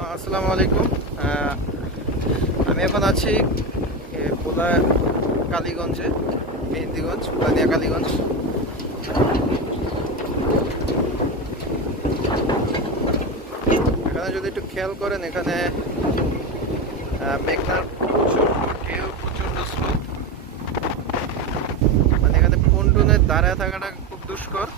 আসসালামু আলাইকুম। আমি এখন আছি ভোলা কালীগঞ্জে, মেহেন্দিগঞ্জ, ভোলানিয়া কালীগঞ্জ। এখানে যদি একটু খেয়াল করেন, এখানে মেঘনার প্রচণ্ড ঢেউ, প্রচণ্ড স্রোত। মানে এখানে পন্টুনের দাঁড়ায় থাকাটা খুব দুষ্কর।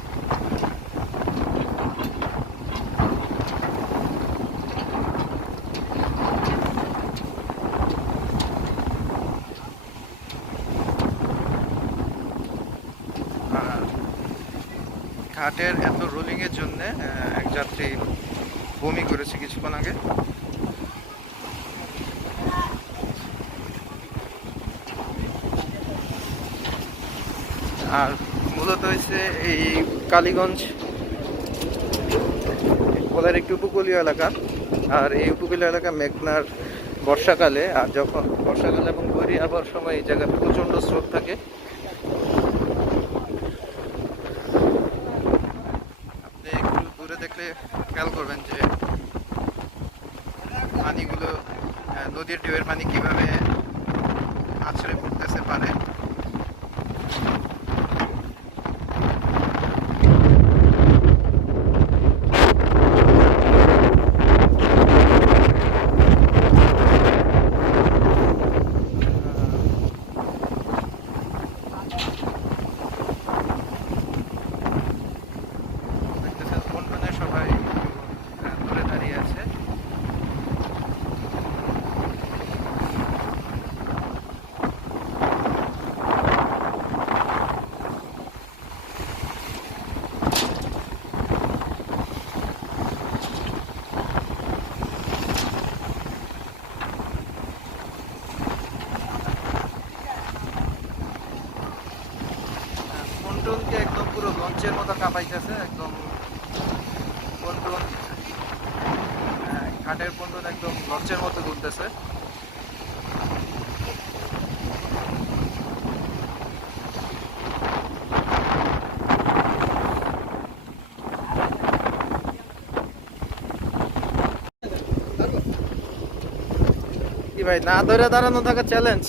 আর ঘাটের এত রোলিংয়ের জন্য এক যাত্রী বমি করেছে কিছুক্ষণ আগে। আর মূলত হয়েছে এই কালীগঞ্জ ভোলার একটি উপকূলীয় এলাকা। আর এই উপকূলীয় এলাকা মেঘনার বর্ষাকালে, আর যখন বর্ষাকালে এবং বৈরী আবহাওয়ার সময় এই জায়গায় প্রচণ্ড স্রোত থাকে। আপনি একটু দূরে দেখলে খেয়াল করবেন যে পানিগুলো, নদীর ঢেউয়ের পানি কিভাবে আছড়ে পড়তেছে পারে। দেখতেছেন বন্ধনে সবাই দূরে দাঁড়িয়ে আছে। পন্টুনকে একদম পুরো লঞ্চের মতো কাঁপাইতেছে একদম। পন্টুন, ঘাটের পন্টুন একদম লঞ্চের মতো ঘুরতেছে। কি ভাই, না ধরে দাঁড়ানো থাকা চ্যালেঞ্জ।